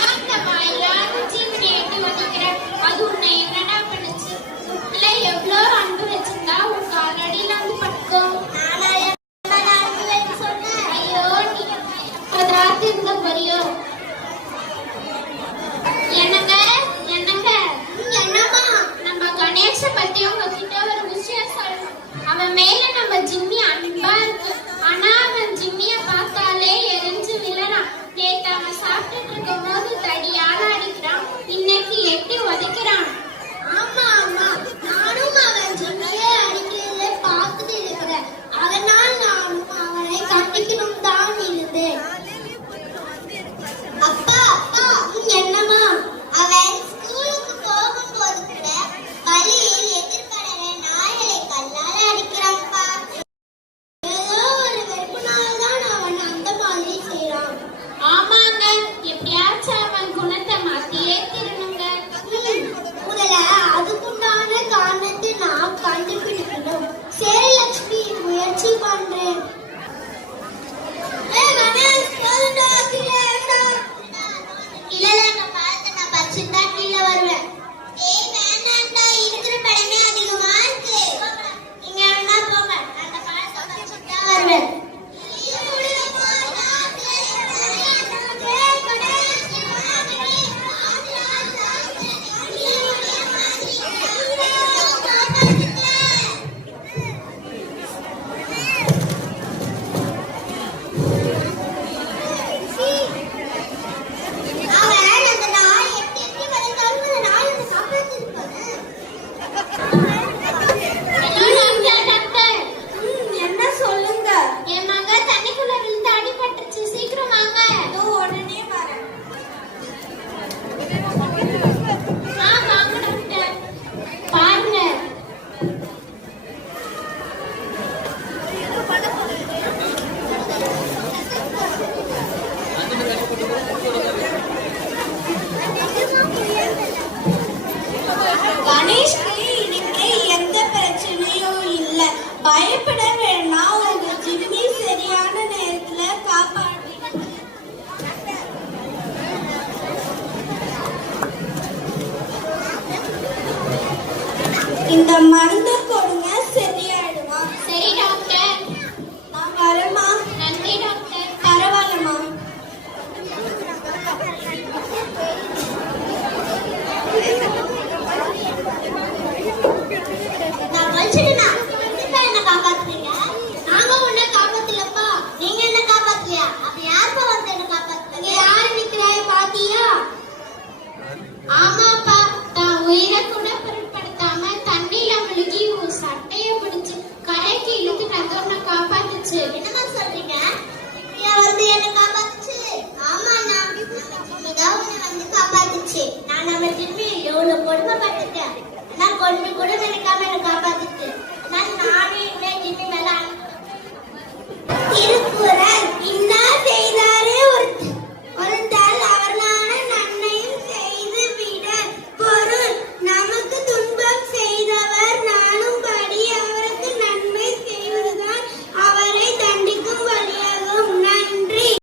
Yeah. in the morning. 是